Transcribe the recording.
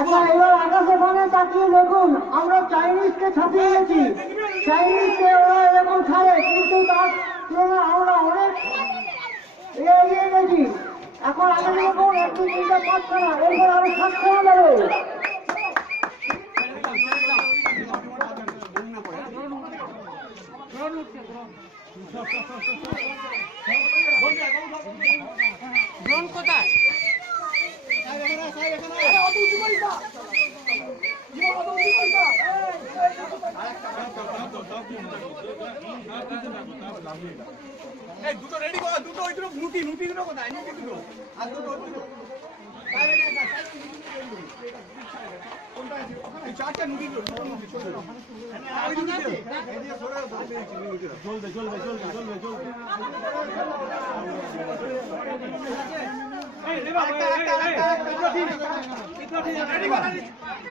আচ্ছা, এবার আকাশে পানে তাকিয়ে দেখুন, আমরা চাইনিজকে ছাপিয়ে গেছি। চাইনিজকে ওরা এরকম ছাড়ে, কিন্তু তার তুলনায় আমরা অনেক এগিয়ে গেছি। এখন আগে দেখুন 1, 2, 3, 4, 5 খানা, এরপর আরো 7 খানা যাবে। ড্রোন কোথায়? দুটো রেডি করো, দুটো ওই দুটো নুটি দুটো কোথায়? নুটি দুটো আর দুটো এই চারটা নুটি দুটো জলদি